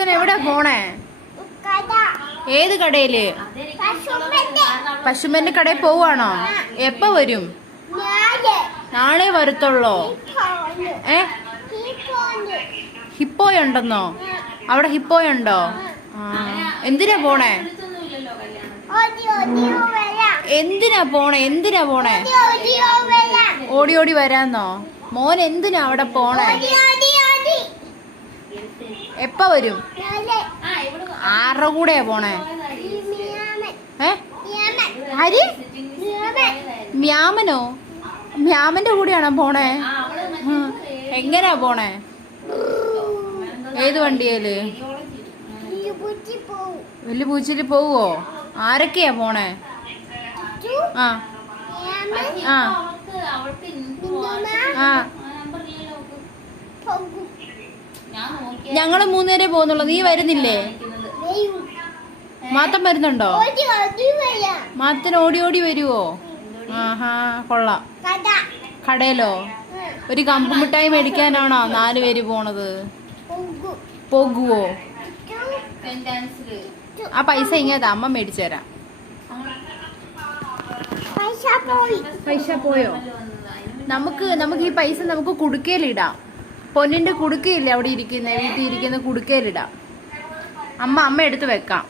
എവിടെ പോണേ? ഏത് കടയില്? പശുമ്പന്റെ കടയിൽ പോവാണോ? എപ്പ വരും? നാളെ വരത്തുള്ളോ? ഹിപ്പോയുണ്ടെന്നോ? അവിടെ ഹിപ്പോയുണ്ടോ? എന്തിനാ പോണേ? എന്തിനാ പോണേ? ഓടി ഓടി വരാന്നോ? മോൻ എന്തിനാ അവിടെ പോണേ? എപ്പ വരും? ആരുടെ കൂടെയാ പോണേ? ആര്? മ്യാമനോ? മ്യാമന്റെ കൂടെയാണോ പോണേ? എങ്ങനാ പോണേ? ഏത് വണ്ടിയേല്? വലിയ പൂച്ചില് പോവോ? ആരൊക്കെയാ പോണേ? ആ ആ ആ ഞങ്ങള് മൂന്നുപേരെ പോകുന്നുള്ളൂ. നീ വരുന്നില്ലേ? മാത്തം വരുന്നുണ്ടോ? മാത്തന് ഓടി ഓടി വരുവോ? ആഹാ, കൊള്ളാം. കടയിലോ? ഒരു കമ്പ് മിഠായി മേടിക്കാനാണോ 4 പേര് പോണത്? പോകുവോ? ആ പൈസ ഇങ്ങേതാ, അമ്മ മേടിച്ചു തരാം. പൈസ പോയോ? നമുക്ക് ഈ പൈസ നമുക്ക് കുടുക്കയിലിടാം. പൊന്നിന്റെ കുടുക്കയില്ലേ അവിടെ ഇരിക്കുന്ന, വീട്ടിൽ ഇരിക്കുന്ന കുടുക്കയിലിടാം. അമ്മ എടുത്ത് വെക്കാം.